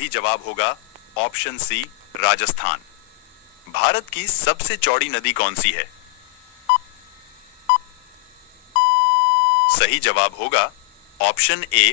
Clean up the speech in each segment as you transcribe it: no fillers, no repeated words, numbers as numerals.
सही जवाब होगा ऑप्शन सी राजस्थान। भारत की सबसे चौड़ी नदी कौन सी है? सही जवाब होगा ऑप्शन ए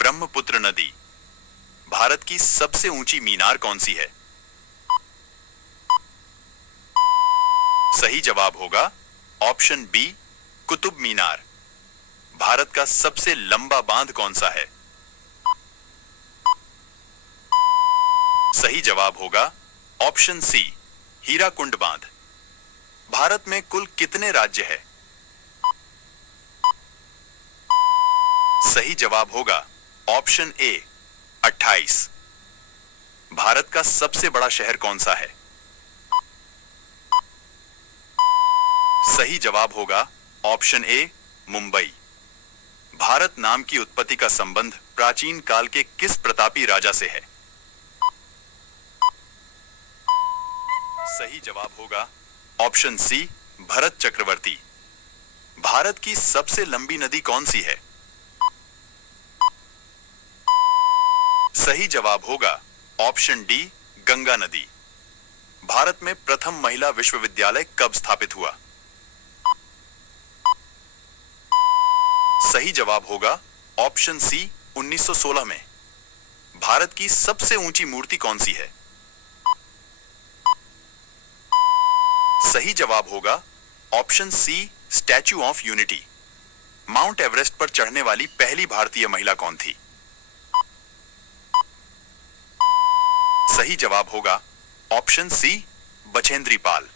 ब्रह्मपुत्र नदी। भारत की सबसे ऊंची मीनार कौन सी है? सही जवाब होगा ऑप्शन बी कुतुब मीनार। भारत का सबसे लंबा बांध कौन सा है? सही जवाब होगा ऑप्शन सी हीराकुंड बांध। भारत में कुल कितने राज्य है? सही जवाब होगा ऑप्शन ए 28। भारत का सबसे बड़ा शहर कौन सा है? सही जवाब होगा ऑप्शन ए मुंबई। भारत नाम की उत्पत्ति का संबंध प्राचीन काल के किस प्रतापी राजा से है? सही जवाब होगा ऑप्शन सी भरत चक्रवर्ती। भारत की सबसे लंबी नदी कौन सी है? सही जवाब होगा ऑप्शन डी गंगा नदी। भारत में प्रथम महिला विश्वविद्यालय कब स्थापित हुआ? सही जवाब होगा ऑप्शन सी 1916 में। भारत की सबसे ऊंची मूर्ति कौन सी है? सही जवाब होगा option C Statue of Unity. Mount Everest पर चढ़ने वाली पहली भारतीय महिला कौन थी? सही जवाब होगा ऑप्शन सी बछेंद्री पाल।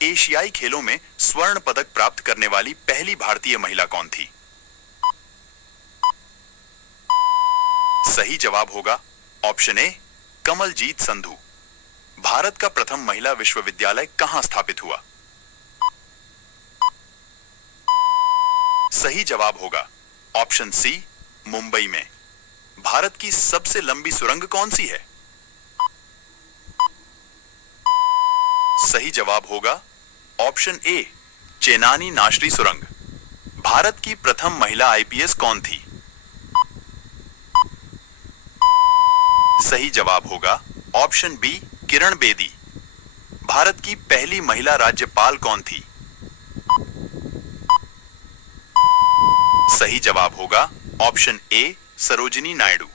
एशियाई खेलों में स्वर्ण पदक प्राप्त करने वाली पहली भारतीय महिला कौन थी? सही जवाब होगा ऑप्शन ए कमलजीत संधू। भारत का प्रथम महिला विश्वविद्यालय कहां स्थापित हुआ? सही जवाब होगा ऑप्शन सी मुंबई में। भारत की सबसे लंबी सुरंग कौन सी है? सही जवाब होगा ऑप्शन ए चेनानी नाशरी सुरंग। भारत की प्रथम महिला आईपीएस कौन थी? सही जवाब होगा ऑप्शन बी किरण बेदी। भारत की पहली महिला राज्यपाल कौन थी? सही जवाब होगा ऑप्शन ए सरोजिनी नायडू।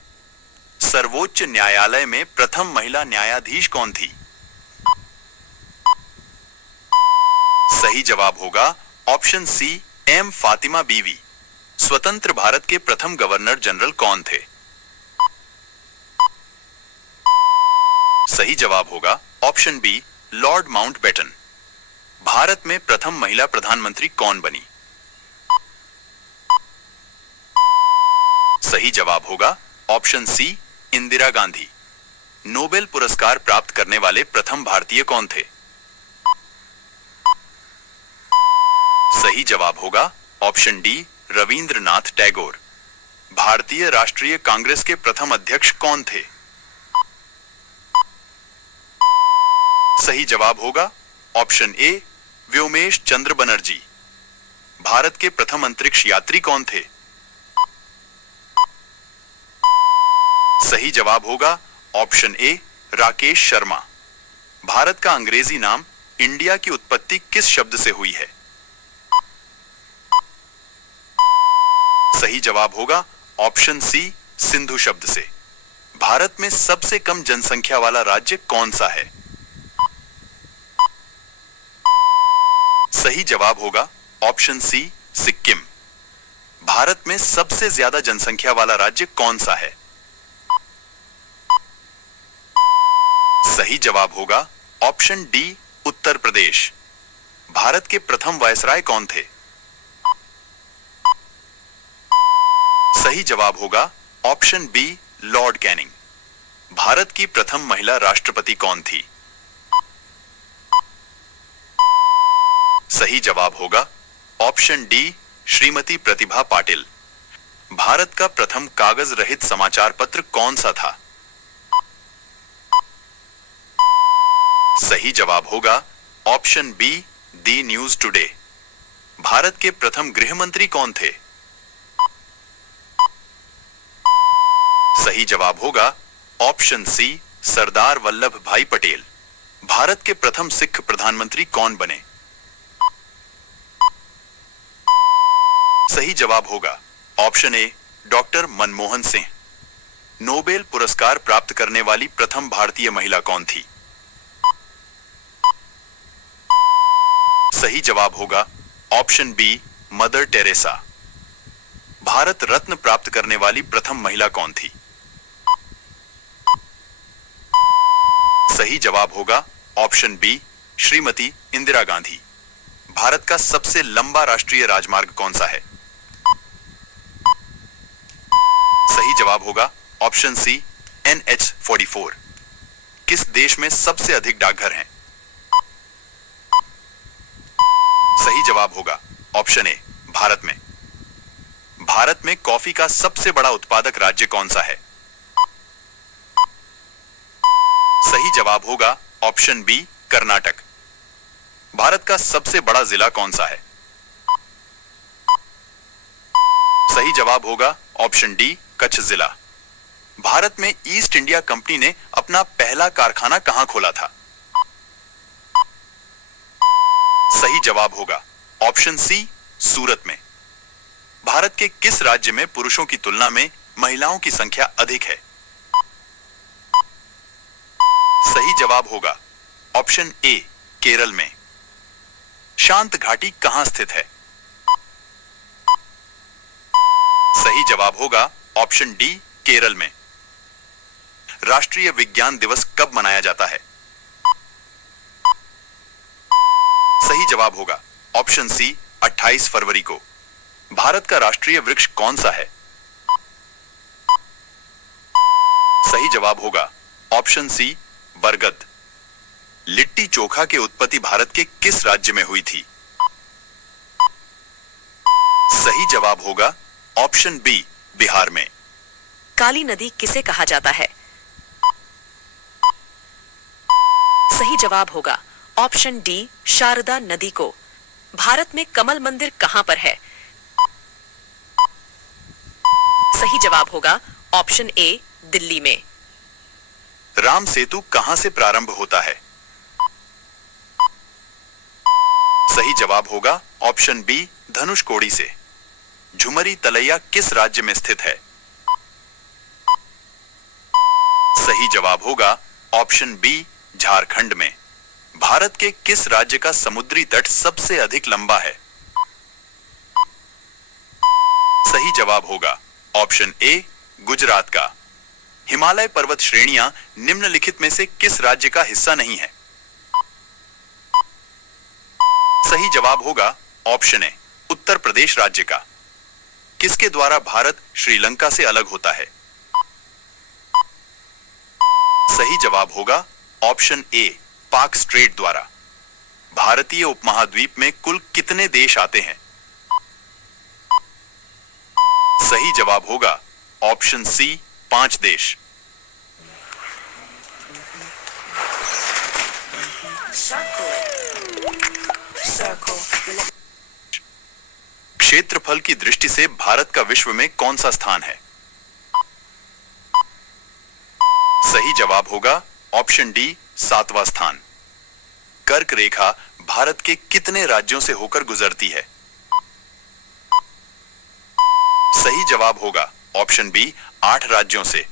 सर्वोच्च न्यायालय में प्रथम महिला न्यायाधीश कौन थी? सही जवाब होगा ऑप्शन सी एम फातिमा बीवी। स्वतंत्र भारत के प्रथम गवर्नर जनरल कौन थे? सही जवाब होगा option B Lord Mountbatten. Bharat में प्रथम महिला प्रधानमंत्री कौन बनी? सही जवाब होगा option C Indira Gandhi. Nobel पुरस्कार प्राप्त करने वाले प्रथम भारतीय कौन थे? सही जवाब होगा ऑप्शन डी रविंद्रनाथ टैगोर। भारतीय राष्ट्रीय कांग्रेस के प्रथम अध्यक्ष कौन थे? सही जवाब होगा ऑप्शन ए व्योमेश चंद्र बनर्जी। भारत के प्रथम अंतरिक्ष यात्री कौन थे? सही जवाब होगा ऑप्शन ए राकेश शर्मा। भारत का अंग्रेजी नाम इंडिया की उत्पत्ति किस शब्द से हुई है? सही जवाब होगा ऑप्शन सी सिंधु शब्द से। भारत में सबसे कम जनसंख्या वाला राज्य कौन सा है? सही जवाब होगा ऑप्शन सी सिक्किम। भारत में सबसे ज्यादा जनसंख्या वाला राज्य कौन सा है? सही जवाब होगा ऑप्शन डी उत्तर प्रदेश। भारत के प्रथम वायसराय कौन थे? सही जवाब होगा option B Lord Canning. Bharat की प्रथम महिला राष्ट्रपति कौन थी? सही जवाब होगा ऑप्शन डी श्रीमती प्रतिभा पाटिल। भारत का प्रथम कागज रहित समाचार पत्र कौन सा था? सही जवाब होगा option be the news today. Bharat के प्रथम गृह मंत्री कौन थे? सही जवाब होगा ऑप्शन सी सरदार वल्लभ भाई पटेल। भारत के प्रथम सिख प्रधानमंत्री कौन बने? सही जवाब होगा option A doctor Manmohan Singh. Nobel पुरस्कार प्राप्त करने वाली प्रथम भारतीय महिला कौन थी? सही जवाब होगा option B Mother Teresa. Bharat Ratna प्राप्त करने वाली प्रथम महिला कौन थी? सही जवाब होगा ऑप्शन बी श्रीमती इंदिरा गांधी। भारत का सबसे लंबा राष्ट्रीय राजमार्ग कौन सा है? सही जवाब होगा ऑप्शन सी NH-44। किस देश में सबसे अधिक डाकघर हैं? सही जवाब होगा ऑप्शन ए भारत में। भारत में कॉफी का सबसे बड़ा उत्पादक राज्य कौन सा है? सही जवाब होगा ऑप्शन बी कर्नाटक। भारत का सबसे बड़ा जिला कौन सा है? सही जवाब होगा ऑप्शन डी कच्छ जिला। भारत में ईस्ट इंडिया कंपनी ने अपना पहला कारखाना कहां खोला था? सही जवाब होगा ऑप्शन सी सूरत में। भारत के किस राज्य में पुरुषों की तुलना में महिलाओं की संख्या अधिक है? सही जवाब होगा ऑप्शन ए केरल में। शांत घाटी कहां स्थित है? सही जवाब होगा ऑप्शन डी केरल में। राष्ट्रीय विज्ञान दिवस कब मनाया जाता है? सही जवाब होगा ऑप्शन सी 28 फरवरी को। भारत का राष्ट्रीय वृक्ष कौन सा है? सही जवाब होगा ऑप्शन सी बरगद। लिट्टी चोखा की उत्पत्ति भारत के किस राज्य में हुई थी? सही जवाब होगा ऑप्शन बी बिहार में। काली नदी किसे कहा जाता है? सही जवाब होगा ऑप्शन डी शारदा नदी को। भारत में कमल मंदिर कहां पर है? सही जवाब होगा ऑप्शन ए दिल्ली में। राम सेतु कहां से प्रारंभ होता है? सही जवाब होगा ऑप्शन बी धनुषकोडी से। झुमरी तलैया किस राज्य में स्थित है? सही जवाब होगा ऑप्शन बी झारखंड में। भारत के किस राज्य का समुद्री तट सबसे अधिक लंबा है? सही जवाब होगा ऑप्शन ए गुजरात का। हिमालय पर्वत श्रेणियां निम्नलिखित में से किस राज्य का हिस्सा नहीं है? सही जवाब होगा ऑप्शन ए उत्तर प्रदेश राज्य का। किसके द्वारा भारत श्रीलंका से अलग होता है? सही जवाब होगा ऑप्शन ए पाक स्ट्रेट द्वारा। भारतीय उपमहाद्वीप में कुल कितने देश आते हैं? सही जवाब होगा ऑप्शन सी 5 देश। क्षेत्रफल की दृष्टि से भारत का विश्व में कौन सा स्थान है? सही जवाब होगा ऑप्शन डी 7वां स्थान। कर्क रेखा भारत के कितने राज्यों से होकर गुजरती है? सही जवाब होगा ऑप्शन बी 8 राज्यों से।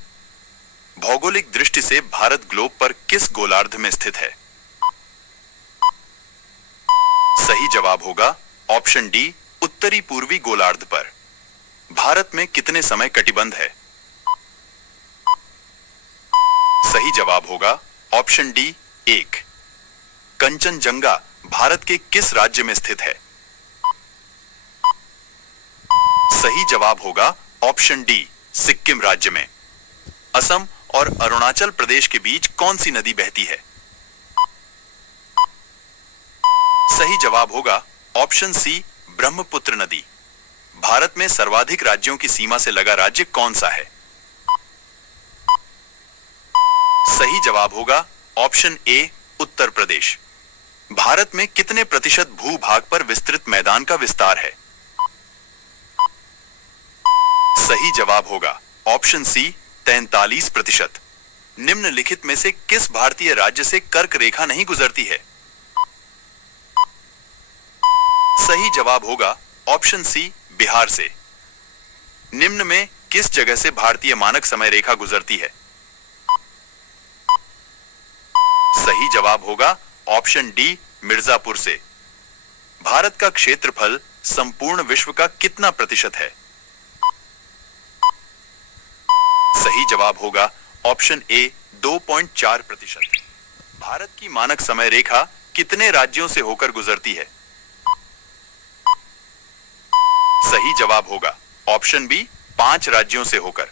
भौगोलिक दृष्टि से भारत ग्लोब पर किस गोलार्ध में स्थित है? सही जवाब होगा ऑप्शन डी उत्तरी पूर्वी गोलार्ध पर। भारत में कितने समय कटिबंध है? सही जवाब होगा ऑप्शन डी 1। कंचनजंगा भारत के किस राज्य में स्थित है? सही जवाब होगा ऑप्शन डी सिक्किम राज्य में। असम और अरुणाचल प्रदेश के बीच कौन सी नदी बहती है? सही जवाब होगा ऑप्शन सी ब्रह्मपुत्र नदी। भारत में सर्वाधिक राज्यों की सीमा से लगा राज्य कौन सा है? सही जवाब होगा ऑप्शन ए उत्तर प्रदेश। भारत में कितने प्रतिशत भूभाग पर विस्तृत मैदान का विस्तार है? सही जवाब होगा ऑप्शन सी 43%। निम्नलिखित में से किस भारतीय राज्य से कर्क रेखा नहीं गुजरती है? सही जवाब होगा ऑप्शन सी, बिहार से। निम्न में किस जगह से भारतीय मानक समय रेखा गुजरती है? सही जवाब होगा ऑप्शन डी, मिर्जापुर से। भारत का क्षेत्रफल संपूर्ण विश्व का कितना प्रतिशत है? सही जवाब होगा ऑप्शन ए, 2.4%। भारत की मानक समय रेखा कितने राज्यों से होकर गुजरती है? सही जवाब होगा ऑप्शन बी, 5 राज्यों से होकर।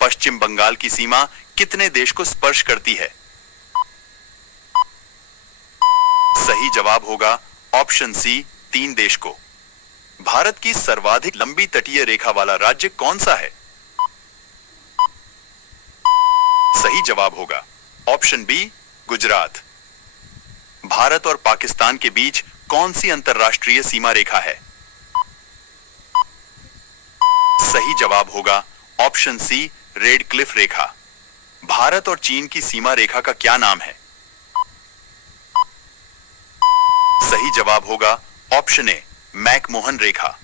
पश्चिम बंगाल की सीमा कितने देश को स्पर्श करती है? सही जवाब होगा ऑप्शन सी, 3 देश को। भारत की सर्वाधिक लंबी तटीय रेखा वाला राज्य कौन सा है? सही जवाब होगा ऑप्शन बी, गुजरात। भारत और पाकिस्तान के बीच कौन सी अंतरराष्ट्रीय सीमा रेखा है? सही जवाब होगा ऑप्शन सी, रेड क्लिफ रेखा। भारत और चीन की सीमा रेखा का क्या नाम है? सही जवाब होगा ऑप्शन ए, मैकमोहन रेखा।